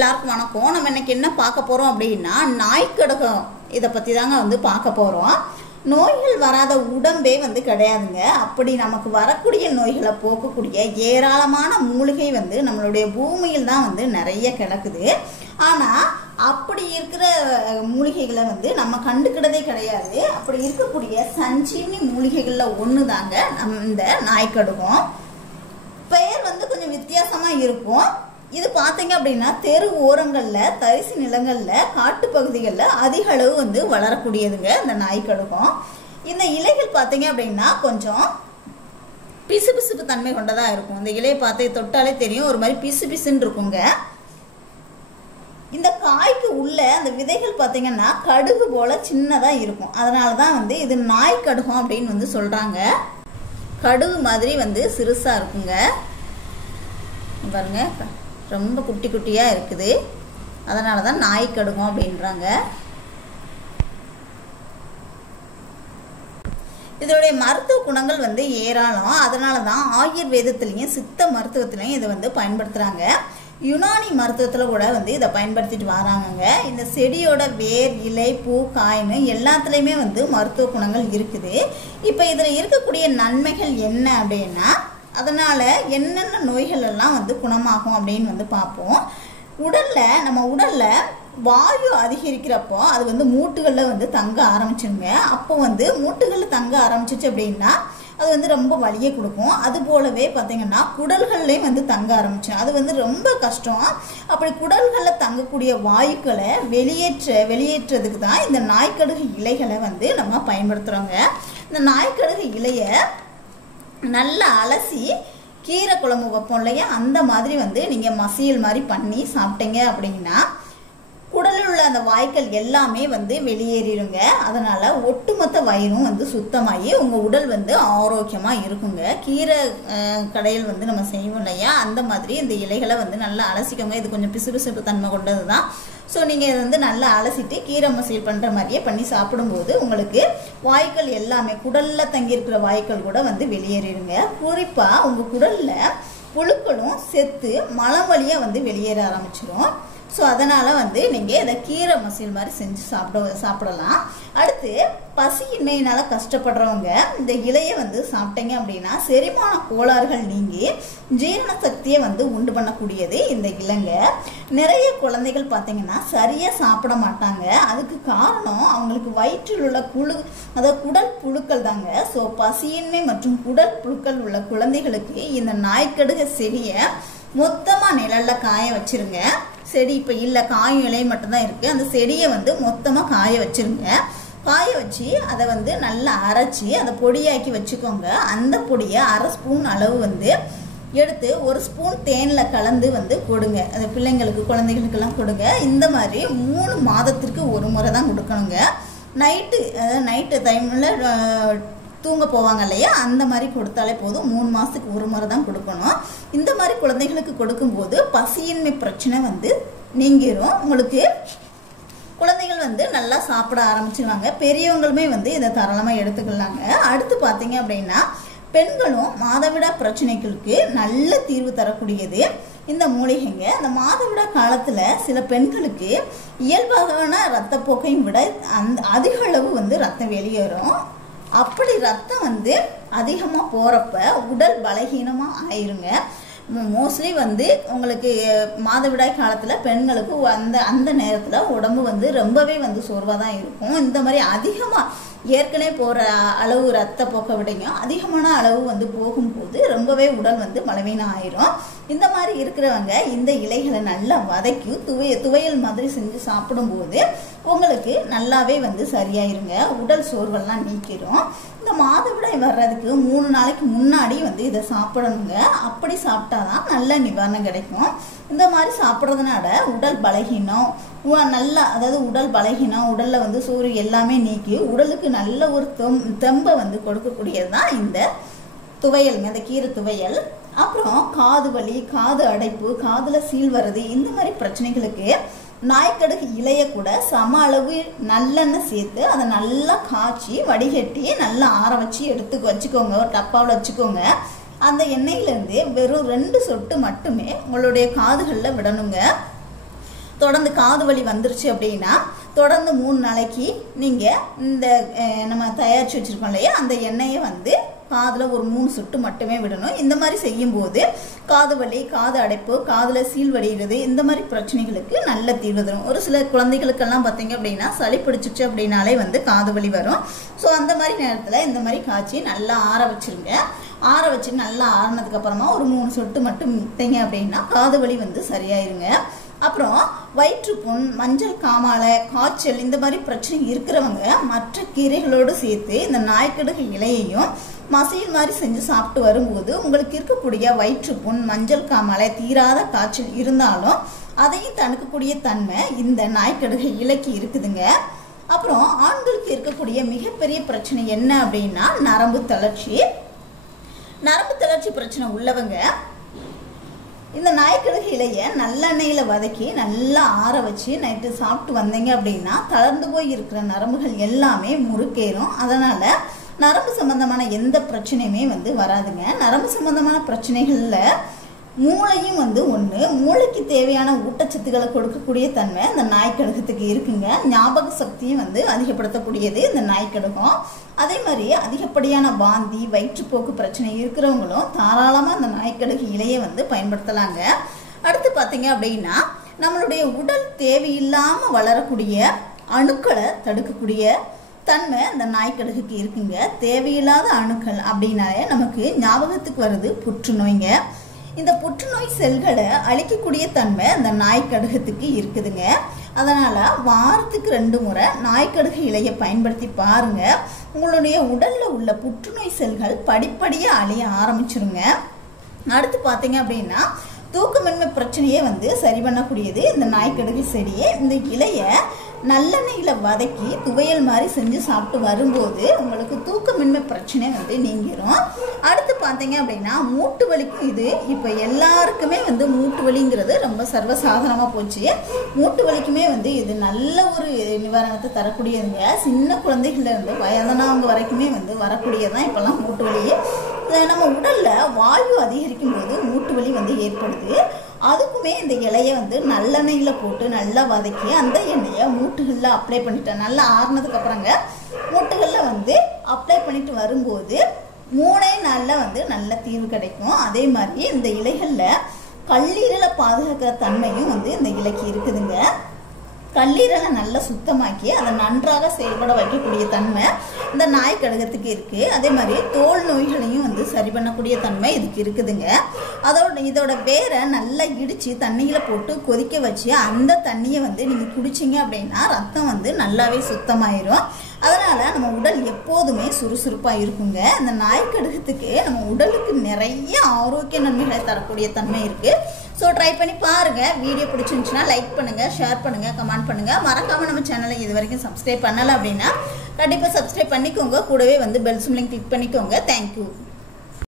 எல்லாருக்கும் வணக்கம். நம்ம இன்னைக்கு என்ன பார்க்க போறோம் அப்படின்னா நாய்க்கடுகம் இதை பத்தி தாங்க பார்க்க போறோம். நோய்கள் வராத உடம்பே கிடையாதுங்க. அப்படி நமக்கு வரக்கூடிய நோய்களை போக்கக்கூடிய ஏராளமான மூலிகை நம்மளுடைய பூமியில் தான் நிறைய கிடக்குது. ஆனா அப்படி இருக்கிற மூலிகைகளை நம்ம கண்டுக்கிட்டதே கிடையாது. அப்படி இருக்கக்கூடிய சஞ்சீவனி மூலிகைகள்ல ஒண்ணு தாங்க இந்த நாய்க்கடுகம். பெயர் கொஞ்சம் வித்தியாசமா இருக்கும். இது பாத்தீங்க அப்படின்னா தெரு ஓரங்கள்ல, தரிசு நிலங்கள்ல, காட்டு பகுதிகளில் அதிக அளவு வளரக்கூடியதுங்க இந்த நாய்க்கடுகம். இந்த இலைகள் பாத்தீங்க அப்படின்னா கொஞ்சம் பிசு பிசுப்பு தன்மை கொண்டதா இருக்கும். இந்த இலையை பார்த்து தொட்டாலே தெரியும், ஒரு மாதிரி பிசு பிசுன்னு இருக்குங்க. இந்த காய்க்கு உள்ள அந்த விதைகள் பாத்தீங்கன்னா கடுகு போல சின்னதா இருக்கும். அதனாலதான் இது நாய்க்கடுகம் அப்படின்னு சொல்றாங்க. கடுகு மாதிரி சிறுசா இருக்குங்க. பாருங்க, ரொம்ப குட்டி குட்டியா இருக்குது. அதனாலதான் நாய்க்கடுகம் அப்படின்றாங்க. இதனுடைய மருத்துவ குணங்கள் ஏராளம். அதனாலதான் ஆயுர்வேதத்திலையும் சித்த மருத்துவத்திலையும் இதை பயன்படுத்துறாங்க. யுனானி மருத்துவத்துல கூட இதை பயன்படுத்திட்டு வராங்க. இந்த செடியோட வேர், இலை, பூ, காய்னு எல்லாத்துலயுமே மருத்துவ குணங்கள் இருக்குது. இப்ப இதுல இருக்கக்கூடிய நன்மைகள் என்ன அப்படின்னா, அதனால என்னென்ன நோய்கள் எல்லாம் குணமாகும் அப்படின்னு பார்ப்போம். நம்ம உடல்ல வாயு அதிகரிக்கிறப்போ அது மூட்டுகள்ல தங்க ஆரம்பிச்சுங்க. அப்போ மூட்டுகள்ல தங்க ஆரம்பிச்சிச்சு அப்படின்னா அது ரொம்ப வலியை கொடுக்கும். அது போலவே பார்த்தீங்கன்னா குடல்கள்லையும் தங்க ஆரம்பிச்சு அது ரொம்ப கஷ்டம். அப்படி குடல்கள்ல தங்கக்கூடிய வாயுக்களை வெளியேற்றதுக்கு தான் இந்த நாய்க்கடுகு இலைகளை நம்ம பயன்படுத்துறோங்க. இந்த நாய்க்கடுகு இலைய நல்லா அலசி கீரை குழம்பு வைப்போம் இல்லையா, அந்த மாதிரி நீங்க மசியல் மாதிரி பண்ணி சாப்பிட்டீங்க அப்படின்னா குடலில் உள்ள அந்த வாய்க்கள் எல்லாமே வெளியேறிடுங்க. அதனால ஒட்டுமொத்த வயிறும் சுத்தமாகி உங்க உடல் ஆரோக்கியமா இருக்குங்க. கீரை கடையில் நம்ம செய்வோம் இல்லையா, அந்த மாதிரி இந்த இலைகளை நல்லா அலசிக்கோங்க. இது கொஞ்சம் பிசுபிசுப்பு தன்மை கொண்டது தான். ஸோ நீங்கள் இதை நல்லா அலசிட்டு கீரை மசியல் பண்ணுற மாதிரியே பண்ணி சாப்பிடும்போது உங்களுக்கு வாய்க்கள் எல்லாமே, குடலில் தங்கியிருக்கிற வாய்க்கள் கூட வெளியேறிடுங்க. குறிப்பாக உங்கள் குடலில் புழுக்களும் செத்து மலம் வழியாக வெளியேற ஆரம்பிச்சிடும். ஸோ அதனால் நீங்கள் இதை கீரை மசியல் மாதிரி செஞ்சு சாப்பிடலாம். அடுத்து பசியின்மையினால கஷ்டப்படுறவங்க இந்த இலையை சாப்பிட்டீங்க அப்படின்னா செரிமான கோளாறுகள் நீங்கி ஜீரண சக்தியை உண்டு பண்ணக்கூடியது இந்த இலைங்க. நிறைய குழந்தைகள் பார்த்தீங்கன்னா சரியாக சாப்பிட மாட்டாங்க. அதுக்கு காரணம் அவங்களுக்கு வயிற்றில் உள்ள அதாவது குடல் புழுக்கள் தாங்க. ஸோ பசியின்மை மற்றும் குடல் புழுக்கள் உள்ள குழந்தைகளுக்கு இந்த நாய்க்கடுகு செடியை மொத்தமாக நிழல்ல காய வச்சிருங்க. செடி இப்போ இல்லை, காயும் இலை மட்டும்தான் இருக்கு. அந்த செடியை மொத்தமாக காய வச்சிருங்க. காய வச்சு அதை நல்லா அரைச்சி அதை பொடியாக்கி வச்சுக்கோங்க. அந்த பொடியை 1/2 ஸ்பூன் அளவு எடுத்து 1 ஸ்பூன் தேனில் கலந்து கொடுங்க. அது பிள்ளைங்களுக்கு, குழந்தைகளுக்கெல்லாம் கொடுங்க. இந்த மாதிரி 3 மாதத்திற்கு ஒரு முறை தான் கொடுக்கணுங்க. நைட்டு டைமில் தூங்க போவாங்க இல்லையா, அந்த மாதிரி கொடுத்தாலே போதும். 3 மாதத்துக்கு ஒரு முறை தான் கொடுக்கணும். இந்த மாதிரி குழந்தைகளுக்கு கொடுக்கும்போது பசியின்மை பிரச்சனை நீங்கிரும். உங்களுக்கு குழந்தைகள் நல்லா சாப்பிட ஆரம்பிச்சிருவாங்க. பெரியவங்களுமே இதை தாராளமாக எடுத்துக்கலாங்க. அடுத்து பார்த்தீங்க அப்படின்னா பெண்களும் மாதவிடா பிரச்சனைகளுக்கு நல்ல தீர்வு தரக்கூடியது இந்த மூலிகைங்க. இந்த மாதவிடா காலத்துல சில பெண்களுக்கு இயல்பான ரத்தப்போக்கையும் விட அதிக அளவு ரத்தம் வெளியேறும். அப்படி ரத்தம் அதிகமா போறப்ப உடல் பலகீனமா ஆயிருங்க. மோஸ்ட்லி உங்களுக்கு மாதவிடாய் காலத்துல பெண்களுக்கு அந்த நேரத்துல உடம்பு ரொம்பவே சோர்வா தான் இருக்கும். இந்த மாதிரி அதிகமா ஏற்கனவே போற அளவு ரத்த போக்க விடையும் அதிகமான அளவு போகும்போது ரொம்பவே உடல் பலவீனம் ஆயிரும். இந்த மாதிரி இருக்கிறவங்க இந்த இலைகளை நல்லா வதக்கி துவையல் மாதிரி செஞ்சு சாப்பிடும்போது உங்களுக்கு நல்லாவே சரியாயிருங்க. உடல் சோர்வெல்லாம் நீக்கிடும். இந்த மாதவிடாய் வர்றதுக்கு 3 நாளைக்கு முன்னாடி இதை சாப்பிடணுங்க. அப்படி சாப்பிட்டாதான் நல்ல நிவாரணம் கிடைக்கும். இந்த மாதிரி சாப்பிட்றதுனால உடல் பலகீனம் அதாவது உடல் பலகீனம், உடல்ல சோறு எல்லாமே நீக்கி உடலுக்கு நல்ல ஒரு தெம்பை கொடுக்கக்கூடியதுதான் இந்த துவையலுங்க, இந்த கீரை துவையல். அப்புறம் காது வலி, காது அடைப்பு, காதுல சீல் வர்றது, இந்த மாதிரி பிரச்சனைகளுக்கு நாய்க்கடுகு இலைய கூட சம அளவு நல்லெண்ணெய் சேர்த்து அதை நல்லா காய்ச்சி வடிகட்டி நல்லா ஆற வச்சு வச்சுக்கோங்க. ஒரு டப்பாவில் வச்சுக்கோங்க. அந்த எண்ணெயிலேருந்து வெறும் 2 சொட்டு மட்டுமே உங்களுடைய காதுகளில் விடணுங்க. தொடர்ந்து காது வலி வந்துருச்சு அப்படின்னா தொடர்ந்து 3 நாளைக்கு நீங்கள் இந்த நம்ம தயாரித்து வச்சுருக்கோம் இல்லையா அந்த எண்ணெயை வந்து காதில் ஒரு 3 சொட்டு மட்டுமே விடணும். இந்த மாதிரி செய்யும்போது காது வலி, காது அடைப்பு, காதில் சீல் வடிகிறது இந்த மாதிரி பிரச்சனைகளுக்கு நல்ல தீர்வு தரும். ஒரு சில குழந்தைகளுக்கெல்லாம் பார்த்தீங்க அப்படின்னா சளி பிடிச்சிச்சு அப்படின்னாலே வந்து காது வலி வரும். ஸோ அந்த மாதிரி நேரத்தில் இந்த மாதிரி காய்ச்சி நல்லா ஆற வச்சுருங்க. ஆற வச்சு நல்லா ஆறினதுக்கப்புறமா ஒரு 3 சொட்டு மட்டும் விட்டீங்க அப்படின்னா காது வலி வந்து சரியாயிருங்க. அப்புறம் வயிற்றுப்புண், மஞ்சள் காமாலை, காய்ச்சல் இந்த மாதிரி பிரச்சனை இருக்கிறவங்க மற்ற கீரைகளோடு சேர்த்து இந்த நாய்க்கடுகு இலையையும் மசியல் மாதிரி செஞ்சு சாப்பிட்டு வரும்போது உங்களுக்கு இருக்கக்கூடிய வயிற்றுப்புண், மஞ்சள் காமாலை, தீராத காய்ச்சல் இருந்தாலும் அதையும் தடுக்கக்கூடிய தன்மை இந்த நாய்க்கடுகு இலைக்கு இருக்குதுங்க. அப்புறம் ஆண்களுக்கு இருக்கக்கூடிய மிகப்பெரிய பிரச்சனை என்ன அப்படின்னா நரம்பு தளர்ச்சி. நரம்பு தளர்ச்சி பிரச்சனை உள்ளவங்க இந்த நாய்க்கடுகு இலையை நல்லெண்ணெயில் வதக்கி நல்லா ஆற வச்சு நைட்டு சாப்பிட்டு வந்தீங்க அப்படின்னா தளர்ந்து போய் இருக்கிற நரம்புகள் எல்லாமே முறுக்கேறும். அதனால் நரம்பு சம்பந்தமான எந்த பிரச்சனையுமே வந்து வராதுங்க. நரம்பு சம்பந்தமான பிரச்சனைகளில் மூளையும் வந்து ஒன்று. மூளைக்கு தேவையான ஊட்டச்சத்துக்களை கொடுக்கக்கூடிய தன்மை இந்த நாய்க்கடுகத்துக்கு இருக்குங்க. ஞாபக சக்தியும் வந்து அதிகப்படுத்தக்கூடியது இந்த நாய்க்கடுகம். அதே மாதிரி அதிகப்படியான வாந்தி, வயிற்றுப்போக்கு பிரச்சனை இருக்கிறவங்களும் தாராளமாக இந்த நாய்க்கடுகு இலையை வந்து பயன்படுத்தலாங்க. அடுத்து பார்த்தீங்க அப்படின்னா நம்மளுடைய உடல் தேவையில்லாமல் வளரக்கூடிய அணுக்களை தடுக்கக்கூடிய தன்மை இந்த நாய்க்கடுகுக்கு இருக்குங்க. தேவையில்லாத அணுக்கள் அப்படின்னாலே நமக்கு ஞாபகத்துக்கு வருது புற்றுநோய்ங்க. இந்த புற்றுநோய் செல்களை அழிக்கக்கூடிய தன்மை இந்த நாய்க்கடுகத்துக்கு இருக்குதுங்க. அதனால் வாரத்துக்கு 2 முறை நாய்க்கடுகு இலையை பயன்படுத்தி பாருங்கள். உங்களுடைய உடலில் உள்ள புற்றுநோய் செல்கள் படிப்படியாக அழிய ஆரம்பிச்சிருங்க. அடுத்து பார்த்தீங்க அப்படின்னா தூக்கமின்மை பிரச்சனையே வந்து சரி பண்ணக்கூடியது இந்த நாய்க்கடுகு செடியை. இந்த இலையை நல்லெண்ணெயில் வதக்கி துவையல் மாதிரி செஞ்சு சாப்பிட்டு வரும்போது உங்களுக்கு தூக்கமின்மை பிரச்சனை வந்து நீங்கிரும். அடுத்து பார்த்தீங்க அப்படின்னா மூட்டு வலிக்கும் இது இப்போ எல்லாருக்குமே வந்து மூட்டு வலிங்கிறது ரொம்ப சர்வசாதாரணமாக போச்சு. மூட்டு வலிக்குமே வந்து இது நல்ல ஒரு நிவாரணத்தை தரக்கூடியதுங்க. சின்ன குழந்தைகள்லேருந்து வயதானவங்க வரைக்குமே வந்து வரக்கூடியதான் இப்போல்லாம் மூட்டு வலி. நம்ம உடலில் வாயு அதிகரிக்கும் போது மூட்டு வலி வந்து ஏற்படுது. அதுக்குமே இந்த இலையை வந்து நல்லெண்ணெயில் போட்டு நல்லா வதக்கி அந்த எண்ணெயை மூட்டுகளில் அப்ளை பண்ணிட்டேன். நல்லா ஆறுனதுக்கு அப்புறங்க மூட்டுகளில் வந்து அப்ளை பண்ணிட்டு வரும்போது 3 நாளில் வந்து நல்ல தீர்வு கிடைக்கும். அதே மாதிரி இந்த இலைகளில் கல்லீரலை பாதுகாக்கிற தன்மையும் வந்து இந்த இலைக்கு இருக்குதுங்க. கல்லீரலை நல்லா சுத்தமாக்கி அதை நன்றாக செயல்பட வைக்கக்கூடிய தன்மை இந்த நாய்க்கடுகத்துக்கு இருக்குது. அதே மாதிரி தோல் நோய்களையும் வந்து சரி பண்ணக்கூடிய தன்மை இதுக்கு இருக்குதுங்க. இதோட வேரை நல்லா இடித்து தண்ணியில் போட்டு கொதிக்க வச்சு அந்த தண்ணியை வந்து நீங்கள் குடிச்சிங்க அப்படின்னா ரத்தம் வந்து நல்லாவே சுத்தமாயிரும். அதனால் நம்ம உடல் எப்போதுமே சுறுசுறுப்பாக இருக்குங்க. இந்த நாய்க்கடுகத்துக்கு நம்ம உடலுக்கு நிறைய ஆரோக்கிய நன்மைகளை தரக்கூடிய தன்மை இருக்குது. ஸோ ட்ரை பண்ணி பாருங்கள். வீடியோ பிடிச்சிருந்துச்சுன்னா லைக் பண்ணுங்கள், ஷேர் பண்ணுங்கள், கமெண்ட் பண்ணுங்கள். மறக்காமல் நம்ம சேனலை இது வரைக்கும் சப்ஸ்கிரைப் பண்ணலை அப்படின்னா கண்டிப்பாக சப்ஸ்கிரைப் பண்ணிக்கோங்க. கூடவே வந்து பெல் சிம்லையும் கிளிக் பண்ணிக்கோங்க. தேங்க்யூ.